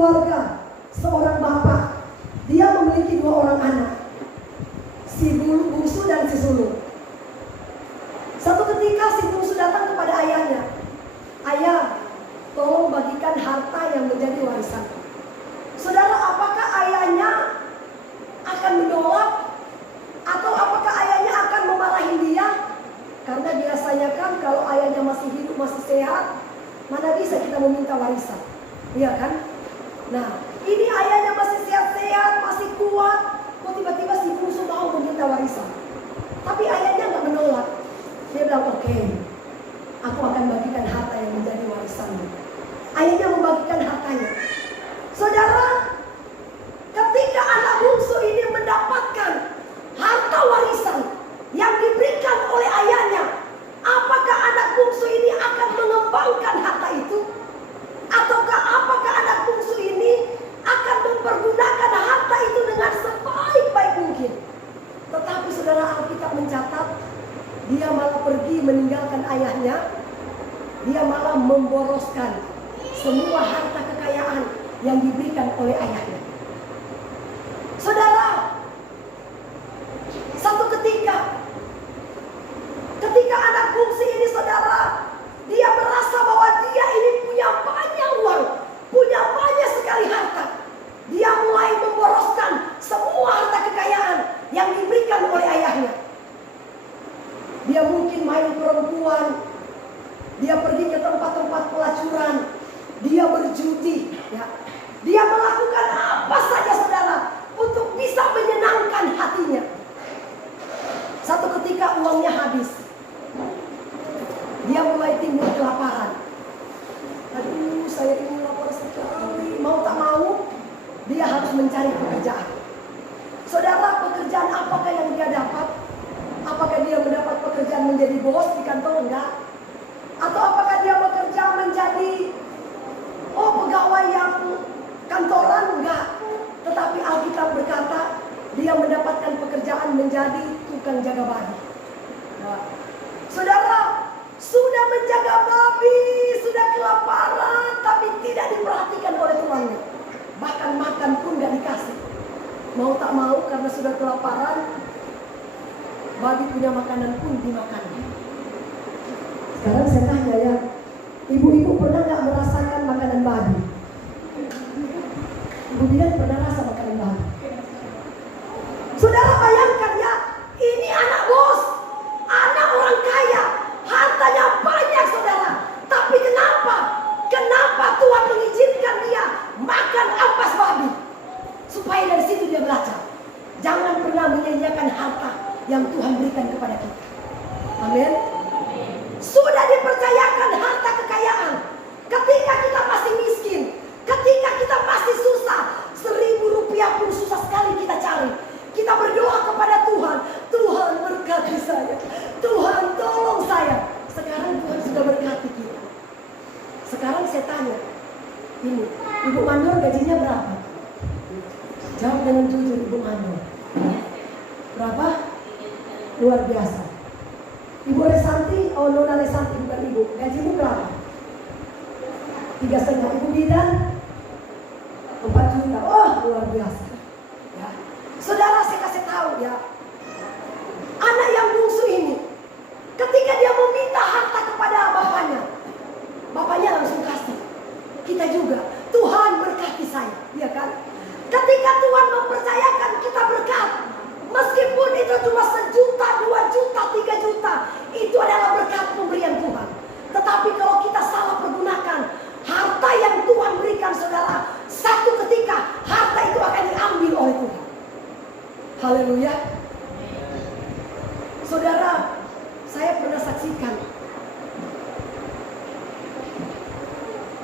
keluarga, seorang bapak, dia memiliki 2 orang anak, si bungsu dan si sulung. Satu ketika si bungsu datang kepada ayahnya, "Ayah, tolong bagikan harta yang menjadi warisan." Saudara, apakah ayahnya akan menolak? Atau apakah ayahnya akan memarahi dia? Karena biasanya kan kalau ayahnya masih hidup, masih sehat, mana bisa kita meminta warisan, iya kan? Nah, ini ayahnya masih sehat-sehat, masih kuat, kok tiba-tiba si bungsu mau meminta warisan. Tapi ayahnya nggak menolak. Dia bilang, "Oke, aku akan bagikan harta yang menjadi warisanmu." Ayahnya membagikan hartanya. Saudara, ketika anak bungsu ini mendapatkan harta warisan yang diberikan oleh ayahnya, apakah anak bungsu ini akan mengembangkan harta itu? Ataukah apakah anak bungsu ini akan mempergunakan harta itu dengan sebaik-baik mungkin? Tetapi saudara, Alkitab mencatat, dia malah pergi meninggalkan ayahnya. Dia malah memboroskan semua harta kekayaan yang diberikan oleh ayahnya. Saudara, satu ketika anak bungsu ini, saudara, dia merasa bahwa dia ini punya banyak uang, punya banyak sekali harta. Dia mulai memboroskan semua harta kekayaan yang diberikan oleh ayahnya. Dia mungkin main perempuan, dia pergi ke tempat-tempat pelacuran, dia berjudi, ya. Dia melakukan apa saja, saudara, untuk bisa menyenangkan hatinya. Satu ketika uangnya habis, dia mulai timbul kelaparan. Aduh, saya ini lapar sekali. Mau tak mau, dia harus mencari pekerjaan. Saudara, pekerjaan apakah yang dia dapat? Apakah dia mendapat pekerjaan menjadi bos di kantor? Enggak. Atau apakah dia bekerja menjadi pegawai yang kantoran? Enggak. Tetapi Alkitab berkata, dia mendapatkan pekerjaan menjadi tukang jaga babi. Nah, saudara, sudah menjaga babi, sudah kelaparan, tapi tidak diperhatikan oleh tuannya. Bahkan makan pun gak dikasih. Mau tak mau, karena sudah kelaparan, babi punya makanan pun dimakannya. Sekarang saya tanya ya, ibu-ibu pernah gak merasakan makanan babi? Ibu bilang pernah rasa makanan babi. Saudara, bayangkan ya, ini anak bos, anak orang kaya, hartanya banyak, saudara. Tapi kenapa Tuhan mengizinkan dia makan ampas babi? Supaya dari situ dia belajar, jangan pernah menyia-nyiakan harta yang Tuhan berikan kepada kita. Amin. Sudah dipercayakan harta kekayaan. Ketika kita masih miskin, ketika kita masih susah, 1.000 rupiah pun susah sekali kita cari. Kita berdoa kepada Tuhan, Tuhan berkati saya, Tuhan tolong saya. Sekarang Tuhan sudah berkati kita. Sekarang saya tanya, ini Ibu Manur gajinya berapa? Jawab dengan jujur, Ibu Manur. Berapa? Luar biasa. Ibu Resanti, Nona Resanti, bukan Ibu, gajimu berapa? 3,5. Ibu Bidan 4 juta. Oh, luar biasa. Ya. Saudara, saya kasih tahu ya, anak yang bungsu ini, ketika dia meminta harta kepada bapaknya langsung kasih. Kita juga, Tuhan berkati saya, ya kan? Ketika Tuhan mempercayakan kita berkat, meskipun itu cuma 1 juta, 2 juta, 3 juta, itu adalah berkat pemberian Tuhan. Tetapi kalau kita salah pergunakan harta yang Tuhan berikan, saudara, satu ketika harta itu akan diambil oleh Tuhan. Haleluya. Saudara, saya pernah saksikan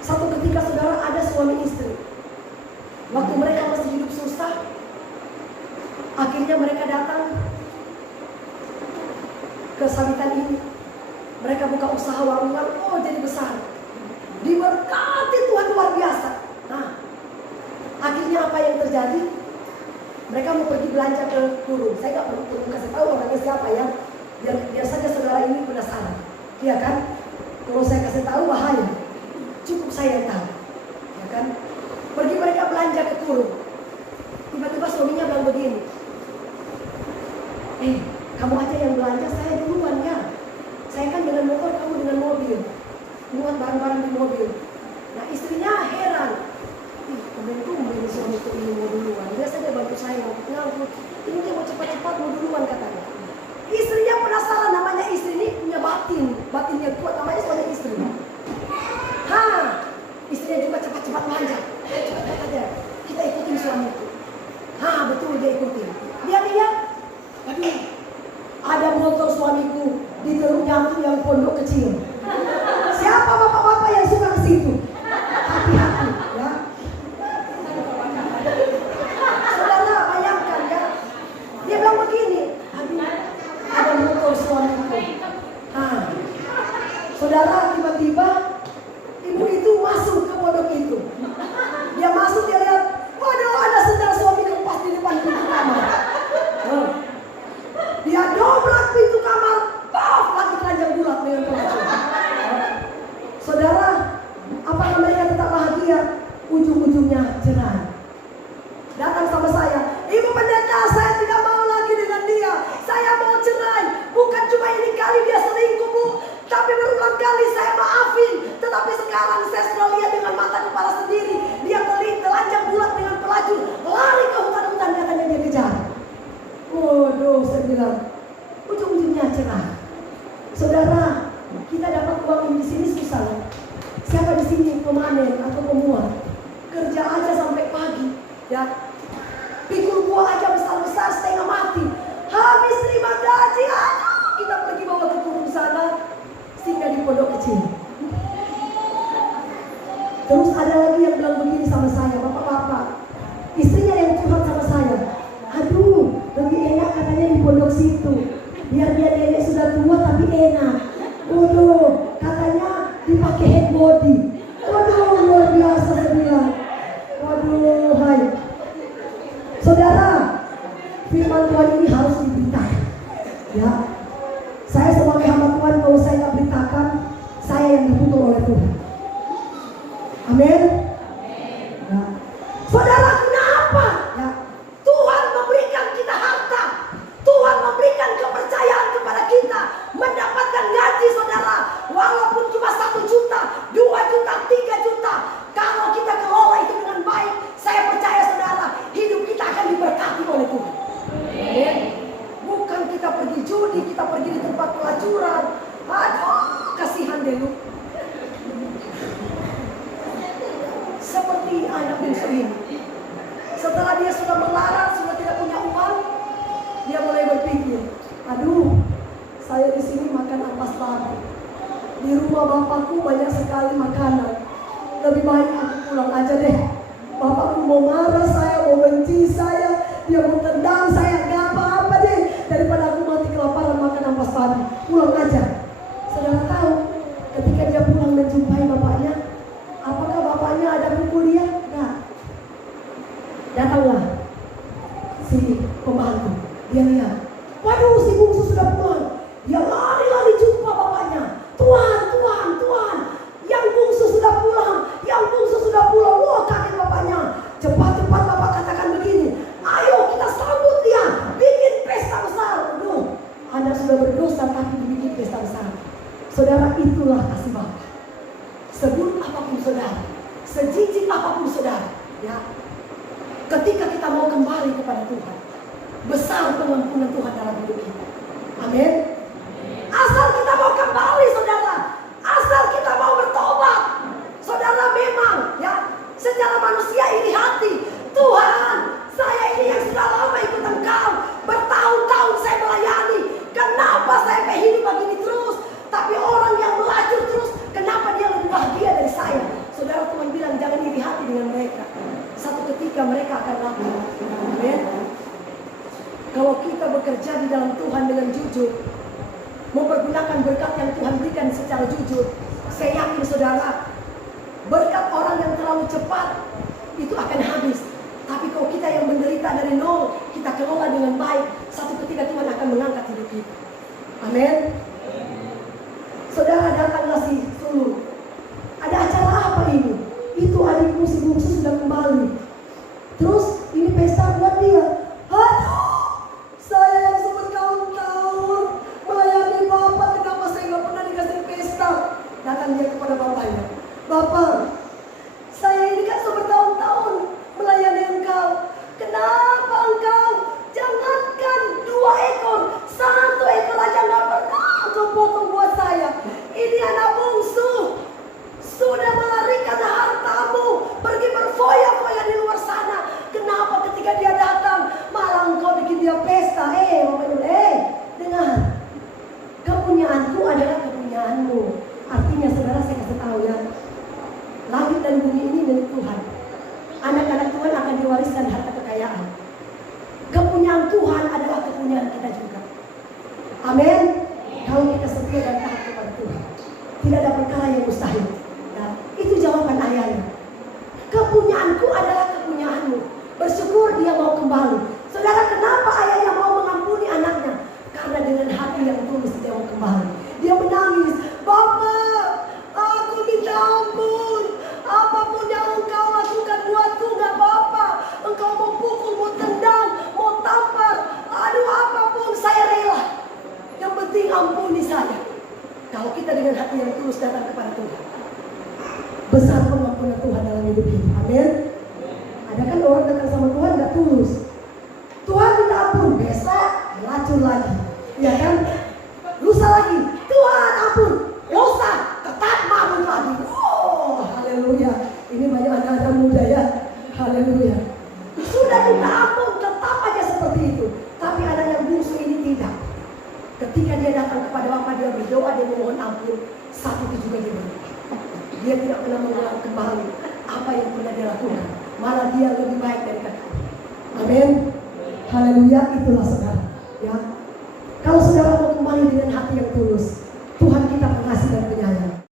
satu ketika, saudara, ada suami istri. Waktu mereka masih hidup susah, akhirnya mereka datang ke sabitan ini. Mereka buka usaha warungan, jadi besar. Diberkati Tuhan luar biasa. Nah, akhirnya apa yang terjadi? Mereka mau pergi belanja ke Turun. Saya gak perlu kasih tahu orangnya siapa ya. Biar saja saudara ini penasaran. Iya kan? Kalau saya kasih tahu bahaya. Cukup saya yang tahu. Ya kan? Pergi turun. Tiba-tiba suaminya bilang begini, kamu aja yang belanja, saya duluan ya. Saya kan dengan motor, kamu dengan mobil. Muat barang-barang di mobil. Nah istrinya heran. Kemudian suamiku ini mau duluan. Biasa dia bantu saya ngangkut. Ini dia mau cepat-cepat mau duluan katanya. Istrinya penasaran, namanya istri ini punya batinnya kuat, namanya suami istri. Istrinya juga cepat-cepat belanja. Cepat-cepat aja. Kita ikutin suamiku. Betul dia ikutin. Dia lihat, aduh, ada motor suamiku di Teluk Nyatu yang pondok kecil. Siapa bapak-bapak yang suka ke situ? Hati-hati ya. Saudara bayangkan ya. Dia bilang begini, aduh, ada motor suamiku. Saudara tiba-tiba ibu itu masuk ke pondok itu. Dia masuk, dia lihat, waduh, ada sendal suamiku pas di depan pintu kamar. Dia dobrak pintu kamar, lagi keranjang bulat dengan pelacur. Saudara, apakah mereka tetap bahagia? Ujung-ujungnya cerai. Datang sama saya, Ibu Pendeta, saya tidak mau lagi dengan dia. Saya mau cerai. Bukan cuma ini kali dia selingkuh, Bu, tapi berulang kali saya maafin. Tetapi sekarang saya sudah lihat dengan mata kepala sendiri, dia telanjang bulat dengan pelacur, lari ke hutan-hutan, katanya dia kejar. Waduh, saya bilang, ujung-ujungnya cerai. Saudara, kita dapat uang di sini susah. Siapa di sini pemanen atau pemuat? Kerja aja sampai pagi, ya. Pikul buah aja besar-besar setengah mati. Habis terima gaji, aduh, kita pergi bawa ke kurung sana, singgah di pondok kecil. Terus ada lagi yang bilang begini sama saya, bapak-bapak, istrinya yang curhat sama saya, aduh, lebih enak katanya di pondok situ. Biar dia nenek sudah tua tapi enak. Waduh, katanya dipakai head body. Waduh, luar biasa saya bilang. Waduh, hai. Saudara, firman Tuhan ini harus diberitakan. Ya, saya sebagai hamba Tuhan, kalau saya nggak beritakan, saya yang dipukul oleh Tuhan. Amin. Ya. Saudara, kenapa? Ya. Tuhan memberikan kita harta. Tuhan memberikan kepercayaan kepada kita mendapatkan gaji, saudara, walaupun cuma 1 juta, 2 juta, 3 juta. Kalau kita kelola itu dengan baik, saya percaya saudara, hidup kita akan diberkati oleh Tuhan. Amin. Bukan kita pergi judi, kita pergi di tempat pelacuran. Aduh, kasihan deh lu. Seperti anak bungsu ini, setelah dia sudah melarat, sudah tidak punya uang, dia mulai berpikir, aduh, saya di sini makan ampas tahu. Di rumah bapakku banyak sekali makanan. Lebih baik aku pulang aja deh. Bapakku mau marah saya, mau benci saya, dia mau tendang saya, gak apa-apa deh. Daripada aku mati kelaparan makan ampas tahu, pulang aja. Saudara tahu, ketika dia pulang menjumpai bapaknya, apakah bapaknya ada pukul dia? Enggak. Datanglah si pembantu. Dia lihat, waduh, si bungsu sudah pulang. Dia lari-lari jumpa bapaknya. Tuan, yang bungsu sudah pulang. Wah, kaget bapaknya. Cepat-cepat bapak katakan begini, ayo kita sambut dia, bikin pesta besar. Aduh, anak sudah berdosa tapi dibikin pesta besar. Saudara, itulah kasih Bapa. Seburuk apapun saudara, sejijik apapun saudara, ya, ketika kita mau kembali kepada Tuhan, besar pengampunan Tuhan dalam hidup kita. Amin. Asal kita mau kembali, saudara, asal kita mau bertobat, saudara, memang ya, secara manusia iri hati. Tuhan, saya ini yang sudah lama ikut Engkau, bertahun-tahun saya melayani, kenapa saya kayak hidup begini terus? Tapi orang yang melacur terus, kenapa dia lebih bahagia dari saya? Saudara, Tuhan bilang jangan iri hati dengan mereka. Satu ketika mereka akan lapar. Amin. Kalau kita bekerja di dalam Tuhan dengan jujur, mempergunakan berkat yang Tuhan berikan secara jujur, saya yakin saudara, berkat orang yang terlalu cepat itu akan habis. Tapi kalau kita yang menderita dari nol, kita kelola dengan baik, satu ketika Tuhan akan mengangkat hidup kita. Amin. Saudara, datanglah si sulung. Ada acara apa ini? Itu adikmu si bungsu sudah kembali. mewariskan harta kekayaan. Kepunyaan Tuhan adalah kepunyaan kita juga. Amin. Kalau kita setia dan taat kepada Tuhan, tidak ada perkara yang mustahil. Nah, itu jawaban ayahnya. Kepunyaanku adalah kepunyaanmu. Bersyukur dia mau kembali. Saudara, kenapa ayahnya mau mengampuni anaknya? Karena dengan hati yang tulus dia mau kembali. Dia menangis, "Bapak, aku minta ampun. Apapun yang engkau lakukan buatku gak apa-apa. Engkau mau pukul, mau tendang, mau tampar. Aduh, apapun saya rela. Yang penting ampuni saya." Kalau kita dengan hati yang tulus datang kepada Tuhan, besar pengampunan Tuhan dalam hidup kita. Amin. Ada kan orang datang sama Tuhan gak tulus. Tuhan minta ampun, besok lacur lagi. Ya kan? Lusa lagi, Tuhan ampun. Lusa, tetap mabuk lagi. Oh, haleluya. Ini banyak anak-anak muda ya. Haleluya. Sudah minta ampun, tetap aja seperti itu. Tapi anak yang bungsu ini tidak. Ketika dia datang kepada Bapa, dia berdoa, dia memohon ampun. Saat itu juga dia berdoa. Dia tidak pernah mengulang kembali apa yang pernah dia lakukan. Malah dia lebih baik dari kakak. Amin. Haleluya, itulah saudara. Ya. Kalau saudara mau kembali dengan hati